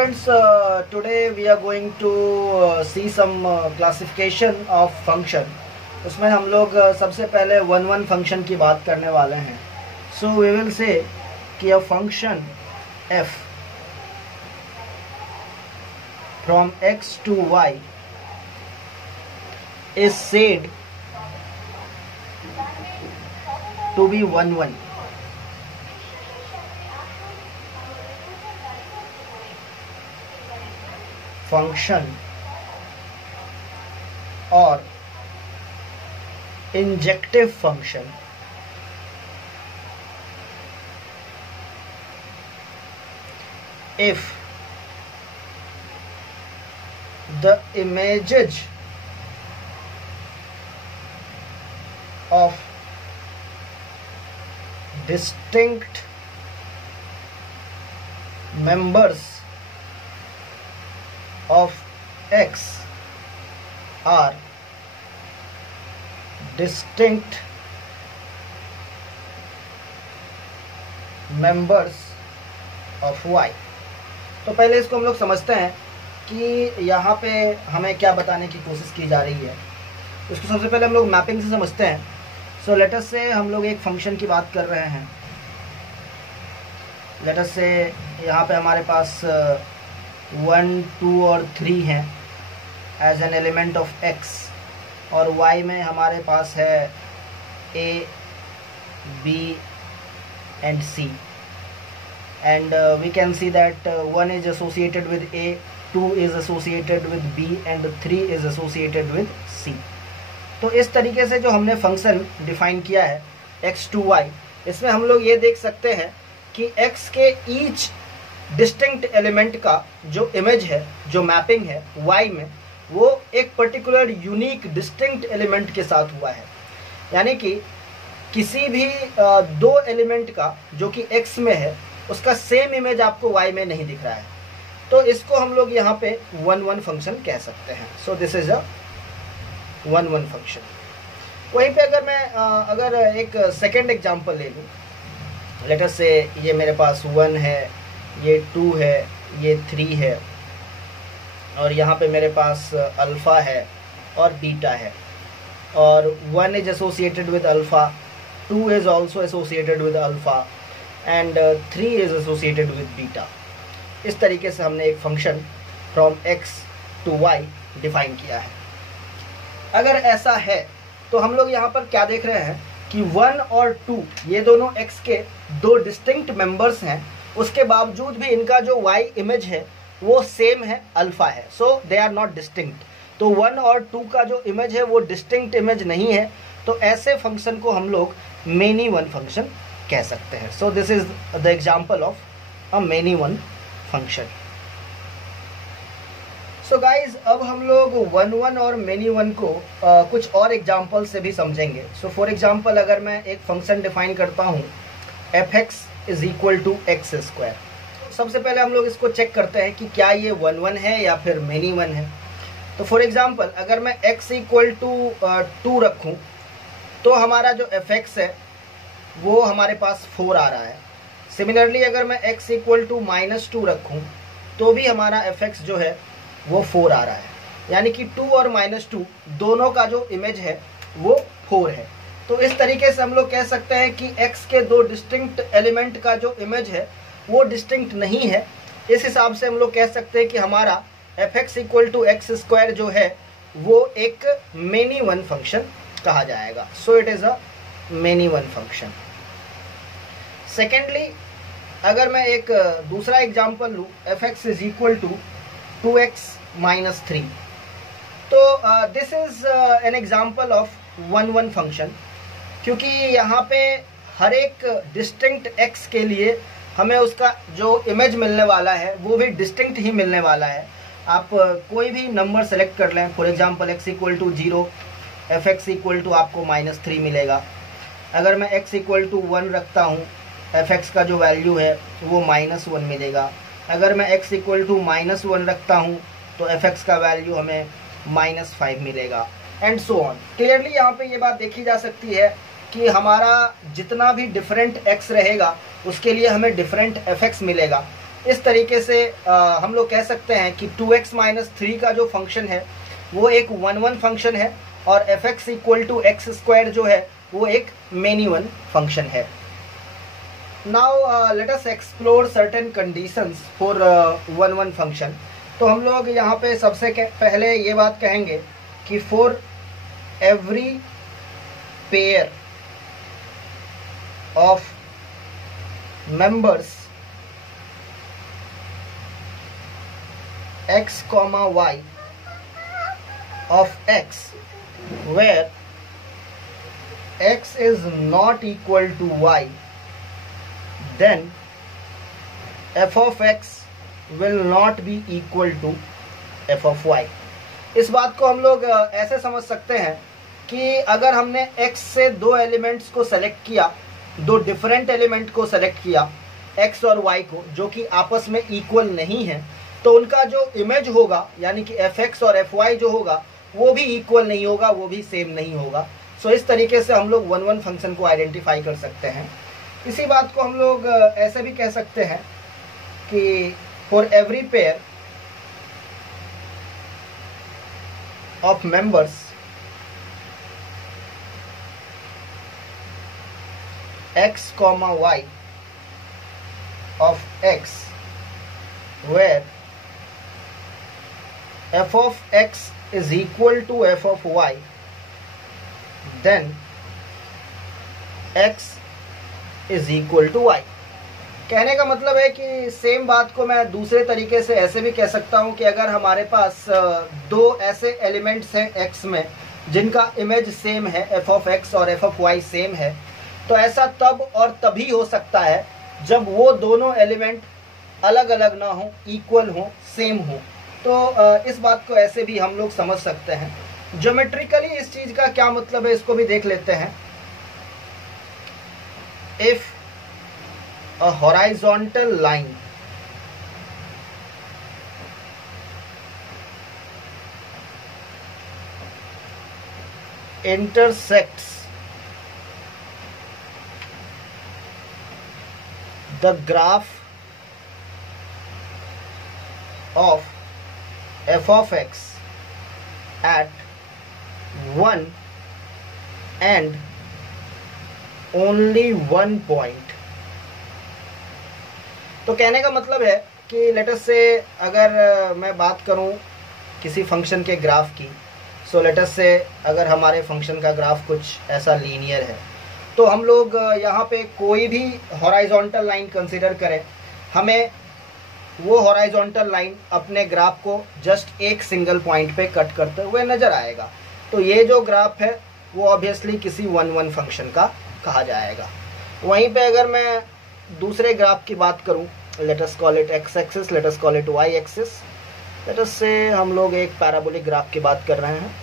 students, today we are going to see some classification of function. उसमें हम लोग सबसे पहले वन फंक्शन की बात करने वाले हैं. So we will say कि a function f from x to y is said to be 1 function or injective function if the images of distinct members of x are distinct members of y. तो पहले इसको हम लोग समझते हैं कि यहाँ पे हमें क्या बताने की कोशिश की जा रही है. इसको सबसे पहले हम लोग मैपिंग से समझते हैं. सो लेट अस से हम लोग एक फंक्शन की बात कर रहे हैं. लेट अस से यहाँ पे हमारे पास 1, 2 और 3 हैं as an element of x, और y में हमारे पास है a, b and c, and we can see that 1 is associated with a, 2 is associated with b and 3 is associated with c. तो इस तरीके से जो हमने फंक्शन डिफाइन किया है x to y, इसमें हम लोग ये देख सकते हैं कि x के ईच डिस्टिंक्ट एलिमेंट का जो इमेज है, जो मैपिंग है y में, वो एक पर्टिकुलर यूनिक डिस्टिंक्ट एलिमेंट के साथ हुआ है. यानी कि किसी भी दो एलिमेंट का जो कि x में है उसका सेम इमेज आपको y में नहीं दिख रहा है. तो इसको हम लोग यहाँ पे 1 फंक्शन कह सकते हैं. सो दिस इज अ 1 फंक्शन. वहीं पे अगर मैं अगर एक सेकेंड एग्जांपल ले लूँ, लेट अस से ये मेरे पास 1 है, ये 2 है, ये 3 है, और यहाँ पे मेरे पास अल्फ़ा है और बीटा है, और 1 is associated with alpha, 2 is also associated with alpha and 3 is associated with beta. इस तरीके से हमने एक function from x to y define किया है. अगर ऐसा है तो हम लोग यहाँ पर क्या देख रहे हैं कि 1 और 2 ये दोनों x के दो डिस्टिंक्ट मेंबर्स हैं. उसके बावजूद भी इनका जो y इमेज है वो सेम है, अल्फा है. सो दे आर नॉट डिस्टिंक्ट. तो 1 और 2 का जो इमेज है वो डिस्टिंक्ट इमेज नहीं है. तो ऐसे फंक्शन को हम लोग मेनी वन फंक्शन कह सकते हैं. सो this is the example of a many one function. So guys, अब हम लोग 1 और मेनी वन को कुछ और एग्जांपल से भी समझेंगे. सो फॉर एग्जांपल, अगर मैं एक फंक्शन डिफाइन करता हूँ f(x) is equal to x square. सबसे पहले हम लोग इसको चेक करते हैं कि क्या ये 1 है या फिर मेनी वन है. तो फॉर एग्जांपल, अगर मैं x इक्वल टू 2 रखूँ तो हमारा जो f(x) है वो हमारे पास 4 आ रहा है. सिमिलरली अगर मैं x इक्वल टू -2 रखूँ तो भी हमारा f(x) जो है वो 4 आ रहा है. यानी कि 2 और -2 दोनों का जो इमेज है वो 4 है. तो इस तरीके से हम लोग कह सकते हैं कि x के दो डिस्टिंक्ट एलिमेंट का जो इमेज है वो डिस्टिंक्ट नहीं है. इस हिसाब से हम लोग कह सकते हैं कि हमारा f(x) equal to x square जो है वो एक मेनी वन फंक्शन कहा जाएगा. So it is a many one function. Secondly, अगर मैं एक दूसरा एग्जाम्पल लूँ, f(x) is equal to 2x - 3, तो this is an example of 1 function, क्योंकि यहाँ पे हर एक डिस्टिंक्ट x के लिए हमें उसका जो इमेज मिलने वाला है वो भी डिस्टिंक्ट ही मिलने वाला है. आप कोई भी नंबर सेलेक्ट कर लें. For example x equal to 0, f(x) equal to आपको -3 मिलेगा. अगर मैं x इक्वल टू 1 रखता हूँ, f(x) का जो वैल्यू है वो -1 मिलेगा. अगर मैं x इक्वल टू -1 रखता हूँ तो f(x) का वैल्यू हमें -5 मिलेगा, एंड सो ऑन. क्लियरली यहाँ पे ये बात देखी जा सकती है कि हमारा जितना भी डिफरेंट x रहेगा उसके लिए हमें डिफरेंट fx मिलेगा. इस तरीके से हम लोग कह सकते हैं कि 2x माइनस 3 का जो फंक्शन है वो एक 1 फंक्शन है और fx equal to x square जो है वो एक मेनी वन फंक्शन है। Now let us explore certain conditions for 1 function. तो हम लोग यहाँ पे सबसे पहले ये बात कहेंगे कि for every pair of members x comma y of x where x is not equal to y, then f of x will not be equal to f of y। इस बात को हम लोग ऐसे समझ सकते हैं कि अगर हमने x से दो एलिमेंट्स को सेलेक्ट किया, दो डिफरेंट एलिमेंट को सेलेक्ट किया x और y को, जो कि आपस में इक्वल नहीं है, तो उनका जो इमेज होगा यानी कि fx और fy जो होगा वो भी इक्वल नहीं होगा, वो भी सेम नहीं होगा। सो इस तरीके से हम लोग 1 फंक्शन को आइडेंटिफाई कर सकते हैं। इसी बात को हम लोग ऐसे भी कह सकते हैं कि for every pair of members x comma y of x where f of x is equal to f of y, then x is equal to y। कहने का मतलब है कि सेम बात को मैं दूसरे तरीके से ऐसे भी कह सकता हूं कि अगर हमारे पास दो ऐसे एलिमेंट्स हैं x में जिनका इमेज सेम है, f of x और f of y सेम है, तो ऐसा तब और तभी हो सकता है जब वो दोनों एलिमेंट अलग अलग ना हो, इक्वल हो, सेम हो। तो इस बात को ऐसे भी हम लोग समझ सकते हैं। ज्योमेट्रिकली इस चीज का क्या मतलब है इसको भी देख लेते हैं। If a horizontal line intersects the graph of f of x at one and only one point। तो कहने का मतलब है कि लेट अस से अगर मैं बात करूं किसी फंक्शन के ग्राफ की, सो लेट अस से अगर हमारे फंक्शन का ग्राफ कुछ ऐसा लीनियर है, तो हम लोग यहाँ पे कोई भी हॉराइजॉन्टल लाइन कंसीडर करें, हमें वो हॉराइजॉन्टल लाइन अपने ग्राफ को जस्ट एक सिंगल पॉइंट पे कट करते हुए नजर आएगा। तो ये जो ग्राफ है वो ऑब्वियसली किसी 1 फंक्शन का कहा जाएगा। वहीं पे अगर मैं दूसरे ग्राफ की बात करूं, let us call it x axis, let us call it why axis, late us से हम लोग एक पैराबोलिक ग्राफ की बात कर रहे हैं।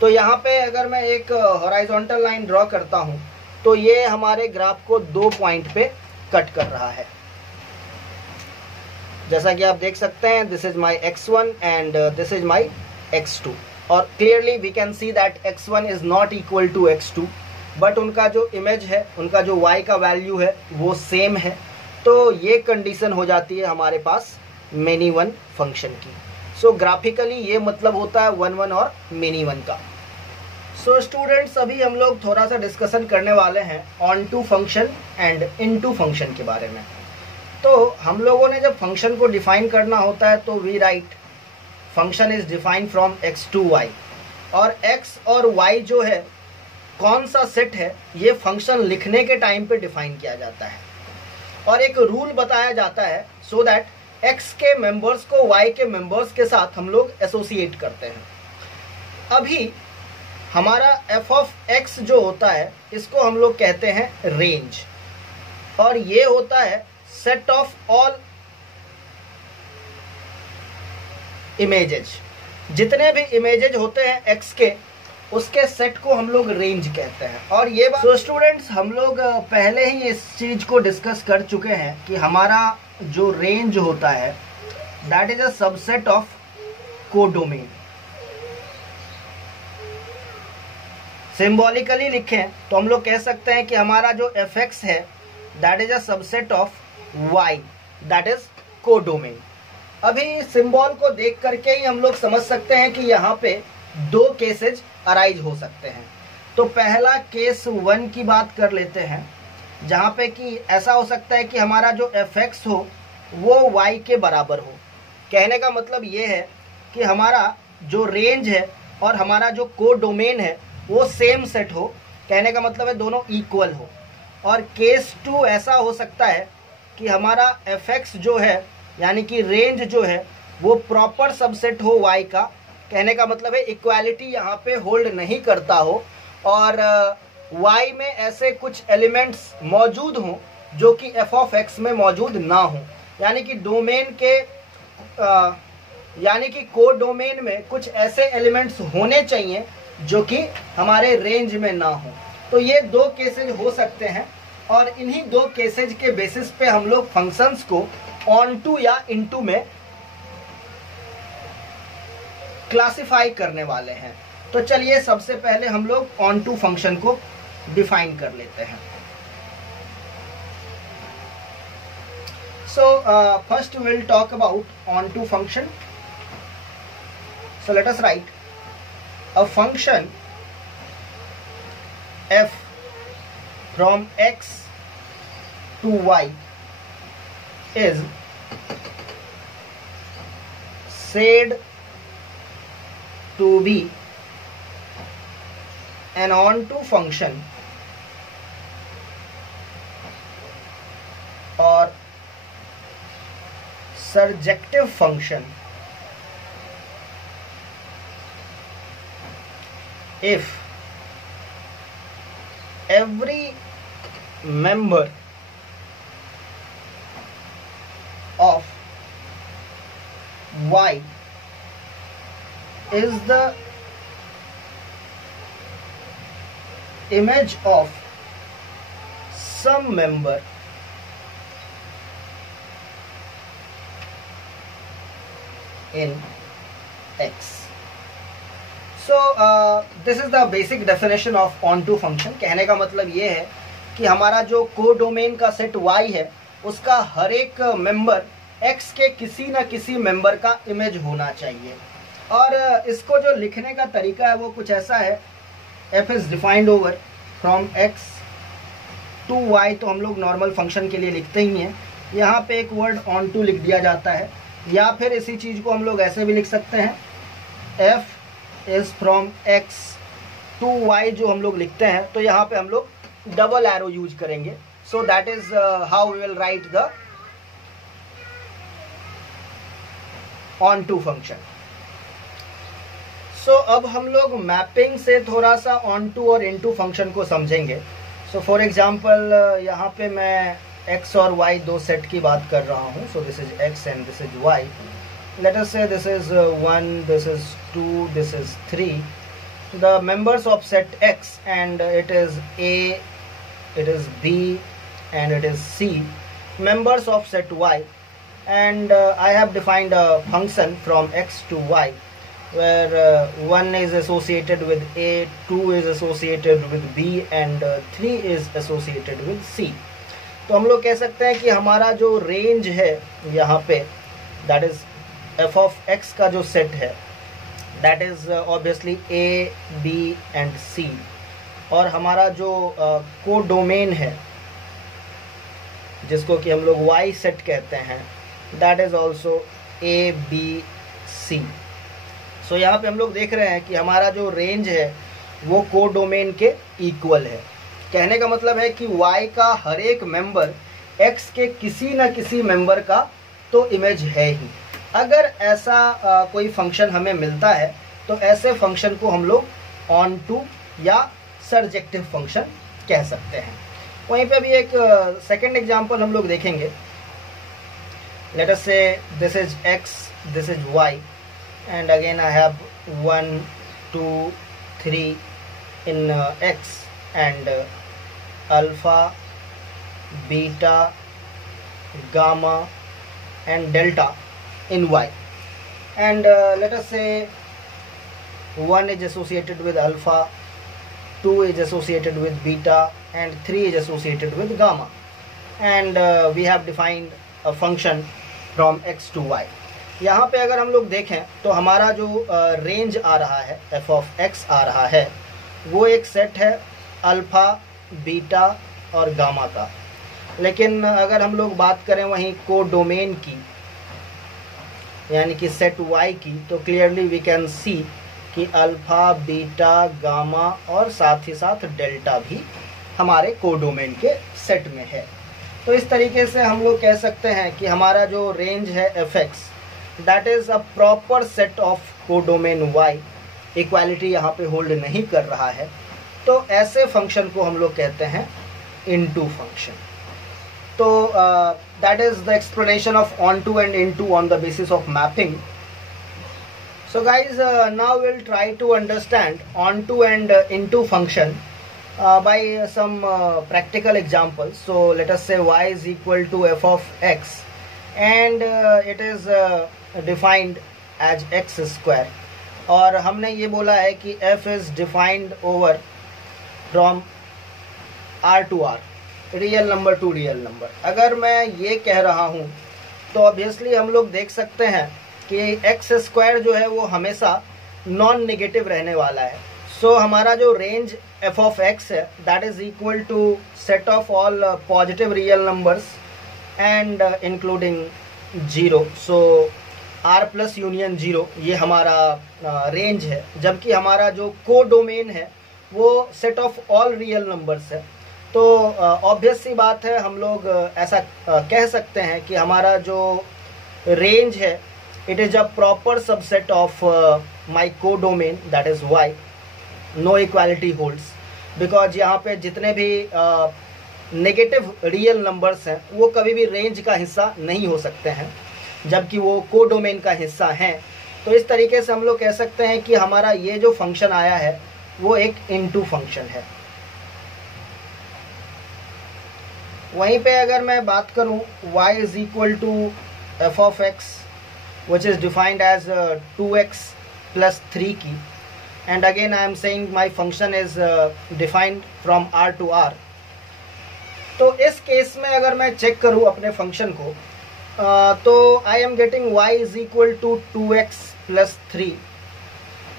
तो यहाँ पे अगर मैं एक हॉराइजॉन्टल लाइन ड्रॉ करता हूँ तो ये हमारे ग्राफ को 2 पॉइंट पे कट कर रहा है। जैसा कि आप देख सकते हैं, this is my x1 and this is my x2 और clearly we can see that x1 is not equal to x2, but उनका जो इमेज है, उनका जो y का वैल्यू है वो सेम है। तो ये कंडीशन हो जाती है हमारे पास मेनी वन फंक्शन की। सो ग्राफिकली ये मतलब होता है 1 और मेनी वन का। सो स्टूडेंट्स, अभी हम लोग थोड़ा सा डिस्कशन करने वाले हैं onto function and into function के बारे में। तो हम लोगों ने जब फंक्शन को डिफाइन करना होता है तो we write function is defined from x to y, और x और y जो है कौन सा सेट है ये फंक्शन लिखने के टाइम पे डिफाइन किया जाता है और एक रूल बताया जाता है सो दैट x के मेंबर्स को y के मेंबर्स के साथ हम लोग एसोसिएट करते हैं। अभी हमारा f ऑफ x जो होता है इसको हम लोग कहते हैं रेंज, और ये होता है सेट ऑफ ऑल इमेजेज। जितने भी इमेजेज होते हैं x के, उसके सेट को हम लोग रेंज कहते हैं। और ये बात तो स्टूडेंट्स हम लोग पहले ही इस चीज को डिस्कस कर चुके हैं कि हमारा जो रेंज होता है that is a subset of codomain. Symbolically लिखें तो हम लोग कह सकते हैं कि हमारा जो fx है that is a subset of y, that is codomain. अभी सिंबल को देख करके ही हम लोग समझ सकते हैं कि यहाँ पे दो केसेज अराइज हो सकते हैं। तो पहला केस 1 की बात कर लेते हैं, जहाँ पे कि ऐसा हो सकता है कि हमारा जो fx हो वो y के बराबर हो। कहने का मतलब ये है कि हमारा जो रेंज है और हमारा जो कोडोमेन है वो सेम सेट हो। कहने का मतलब है दोनों इक्वल हो। और केस 2 ऐसा हो सकता है कि हमारा fx जो है यानी कि रेंज जो है वो प्रॉपर सबसेट हो y का। कहने का मतलब है इक्वालिटी यहाँ पे होल्ड नहीं करता हो और y में ऐसे कुछ एलिमेंट्स मौजूद हों जो कि f ऑफ x में मौजूद ना हो। यानी कि डोमेन के यानी कि कोडोमेन में कुछ ऐसे एलिमेंट्स होने चाहिए जो कि हमारे रेंज में ना हो। तो ये दो केसेज हो सकते हैं और इन्हीं दो केसेज के बेसिस पे हम लोग फंक्शंस को ऑन टू या इनटू में क्लासिफाई करने वाले हैं। तो चलिए सबसे पहले हम लोग ऑन टू फंक्शन को डिफाइन कर लेते हैं। So first we will talk about onto function. So let us write a function f from x to y is said to be an onto function or surjective function if every member of y is the image of some member in x. So this is the basic definition of onto function. कहने का मतलब ये है कि हमारा जो codomain का set y है उसका हर एक मेंबर x के किसी न किसी मेंबर का इमेज होना चाहिए। और इसको जो लिखने का तरीका है वो कुछ ऐसा है, f is defined over from x to y। तो हम लोग नॉर्मल फंक्शन के लिए लिखते ही हैं। यहाँ पे एक वर्ड ऑन टू लिख दिया जाता है, या फिर इसी चीज़ को हम लोग ऐसे भी लिख सकते हैं, f is from x to y जो हम लोग लिखते हैं। तो यहाँ पे हम लोग डबल एरो यूज करेंगे। So that is how we will write the onto function. So अब हम लोग मैपिंग से थोड़ा सा ऑन टू और इन टू फंक्शन को समझेंगे। सो फॉर एग्जाम्पल यहाँ पे मैं x और y दो सेट की बात कर रहा हूँ। So this is x and this is y। Let us say this is 1, this is 2, this is 3। The members of set x and it is a, it is b and it is c, members of set y, and I have defined a function from x to y where 1 is associated with a, 2 is associated with b and 3 is associated with c। तो हम लोग कह सकते हैं कि हमारा जो range है यहाँ पे that is f of x का जो सेट है that is obviously a, b and c। और हमारा जो कोडोमेन है जिसको कि हम लोग y सेट कहते हैं that is also a, b, c। सो यहाँ पे हम लोग देख रहे हैं कि हमारा जो रेंज है वो कोडोमेन के इक्वल है। कहने का मतलब है कि y का हर एक मेंबर x के किसी न किसी मेंबर का तो इमेज है ही। अगर ऐसा कोई फंक्शन हमें मिलता है तो ऐसे फंक्शन को हम लोग ऑन टू या सर्जेक्टिव फंक्शन कह सकते हैं। वहीं पे भी एक सेकंड एग्जांपल हम लोग देखेंगे। Late us say this is x, this is y and again I have 1, 2, 3 in x and alpha, beta, gamma and delta in y, and let us say 1 is associated with alpha, 2 is associated with beta and 3 is associated with gamma, and we have defined function from x to y। यहाँ पे अगर हम लोग देखें तो हमारा जो range आ रहा है f ऑफ x आ रहा है वो एक सेट है अल्फ़ा, बीटा और गामा का। लेकिन अगर हम लोग बात करें वहीं कोडोमेन की यानी कि सेट y की, तो क्लियरली वी कैन सी कि अल्फ़ा, बीटा, गामा और साथ ही साथ डेल्टा भी हमारे कोडोमेन के सेट में है। तो इस तरीके से हम लोग कह सकते हैं कि हमारा जो रेंज है fx that is a proper set of codomain y। Equality यहाँ पे होल्ड नहीं कर रहा है, तो ऐसे फंक्शन को हम लोग कहते हैं इनटू फंक्शन। तो that is the explanation of onto and into on the basis of mapping. So guys, now we'll try to understand onto and into function by some practical examples. So let us say y is equal to f of x and it is defined as x square, और हमने ये बोला है कि f is defined over from r to r, real number two real number. अगर मैं ये कह रहा हूँ तो ऑब्वियसली हम लोग देख सकते हैं कि एक्स स्क्वायर जो है वो हमेशा नॉन नेगेटिव रहने वाला है। सो हमारा जो रेंज एफ ऑफ एक्स है that is equal to set of all positive real numbers and including zero. So R plus union zero ये हमारा रेंज है, जबकि हमारा जो कोडोमेन है वो set of all real numbers है। तो ऑब्वियस सी बात है, हम लोग ऐसा कह सकते हैं कि हमारा जो रेंज है it is a proper subset of my codomain that is y। no equality holds because यहाँ पे जितने भी नेगेटिव रियल नंबर्स हैं वो कभी भी रेंज का हिस्सा नहीं हो सकते हैं, जबकि वो कोडोमेन का हिस्सा हैं। तो इस तरीके से हम लोग कह सकते हैं कि हमारा ये जो फंक्शन आया है वो एक इनटू फंक्शन है। वहीं पे अगर मैं बात करूँ y is equal to f of x which is defined as 2x plus 3 की, and again I am saying my function is defined from r to r। तो इस केस में अगर मैं चेक करूँ अपने फंक्शन को तो I am getting y is equal to 2x plus 3।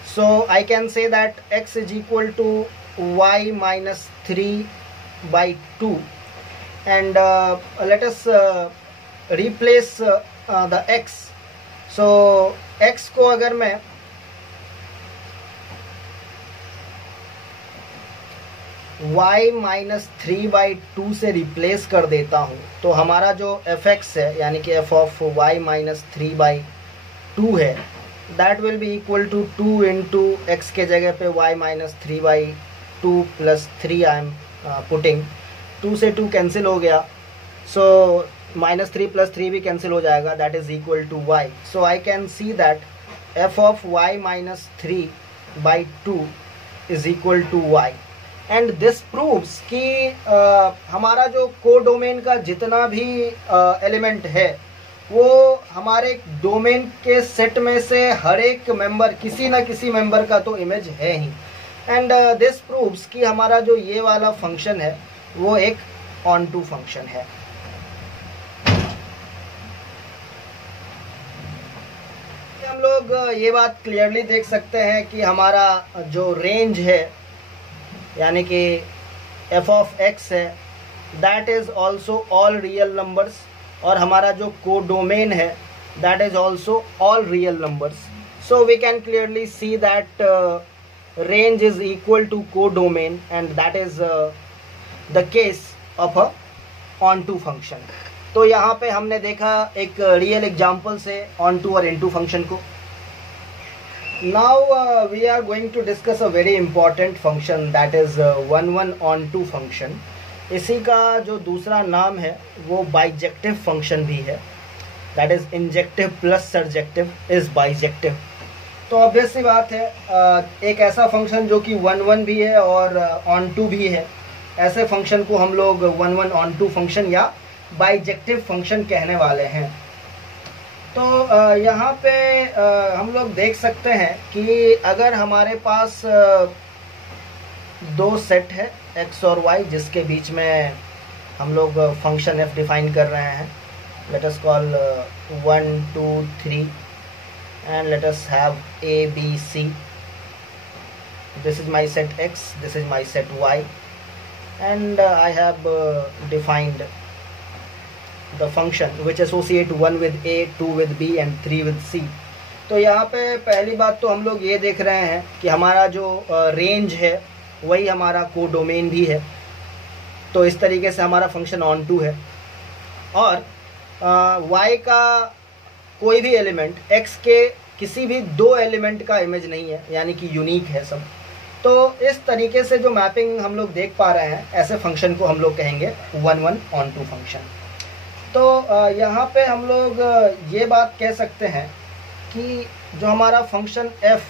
so I can say that x is equal to y minus 3 by 2 and let us replace the x। So x को अगर मैं y minus 3/2 से replace कर देता हूँ तो हमारा जो fx है यानी कि f ऑफ y माइनस 3/2 है that will be equal to 2 into x के जगह पे y minus 3/2 plus 3 I am putting. 2 से 2 कैंसिल हो गया, सो माइनस 3 प्लस 3 भी कैंसिल हो जाएगा, that is equal to y। So I can see that f of y minus 3/2 is equal to y and this proves कि हमारा जो codomain का जितना भी एलिमेंट है वो हमारे डोमेन के सेट में से हर एक मेंबर किसी ना किसी मेंबर का तो इमेज है ही। एंड दिस प्रूव्स कि हमारा जो ये वाला फंक्शन है वो एक ऑन टू फंक्शन है। हम लोग ये बात क्लियरली देख सकते हैं कि हमारा जो रेंज है यानी कि f ऑफ x है that is also all real numbers, और हमारा जो कोडोमेन है that is also all real numbers. So we can clearly see that range is equal to codomain and that is the case of a onto function. तो यहाँ पे हमने देखा एक रियल एग्जाम्पल से ऑन टू और into function को। Now we are going to discuss a very important function that is 1 onto function. इसी का जो दूसरा नाम है वो बाइजेक्टिव फंक्शन भी है, that is injective plus surjective is bijective. तो ऑब्वियस सी बात है एक ऐसा फंक्शन जो कि 1 भी है और ऑन टू भी है, ऐसे फंक्शन को हम लोग 1 ऑन टू फंक्शन या बाइजेक्टिव फंक्शन कहने वाले हैं। तो यहाँ पे हम लोग देख सकते हैं कि अगर हमारे पास दो सेट है x और y जिसके बीच में हम लोग फंक्शन f डिफाइन कर रहे हैं, let us call 1 2 3, and let us have a b c. This is my set x, this is my set y, and I have defined the function which associate 1 with a, 2 with b and 3 with c. तो यहाँ पे पहली बात तो हम लोग ये देख रहे हैं कि हमारा जो रेंज है वही हमारा कोडोमेन भी है, तो इस तरीके से हमारा फंक्शन ऑन टू है। और y का कोई भी एलिमेंट x के किसी भी दो एलिमेंट का इमेज नहीं है, यानी कि यूनिक है सब। तो इस तरीके से जो मैपिंग हम लोग देख पा रहे हैं, ऐसे फंक्शन को हम लोग कहेंगे 1 1 ऑन टू फंक्शन। तो यहाँ पे हम लोग ये बात कह सकते हैं कि जो हमारा function f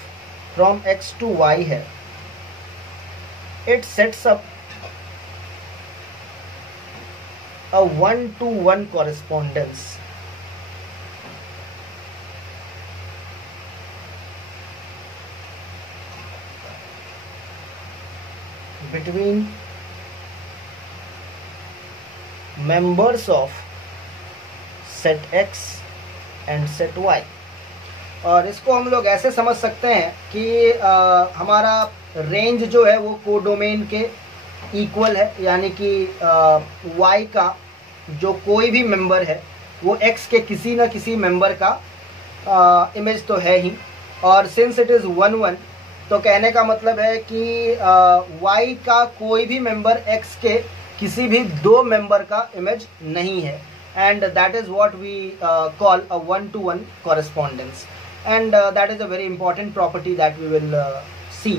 from x to y है, it sets up a 1-to-1 correspondence between members of set x and set y। और इसको हम लोग ऐसे समझ सकते हैं कि हमारा रेंज जो है वो कोडोमेन के इक्वल है, यानी कि y का जो कोई भी मेंबर है वो x के किसी न किसी मेंबर का इमेज तो है ही। और सिंस इट इज़ 1 1, तो कहने का मतलब है कि y का कोई भी मेंबर x के किसी भी दो मेंबर का इमेज नहीं है, and that is what we call a 1-to-1 correspondence, and that is a very important property that we will see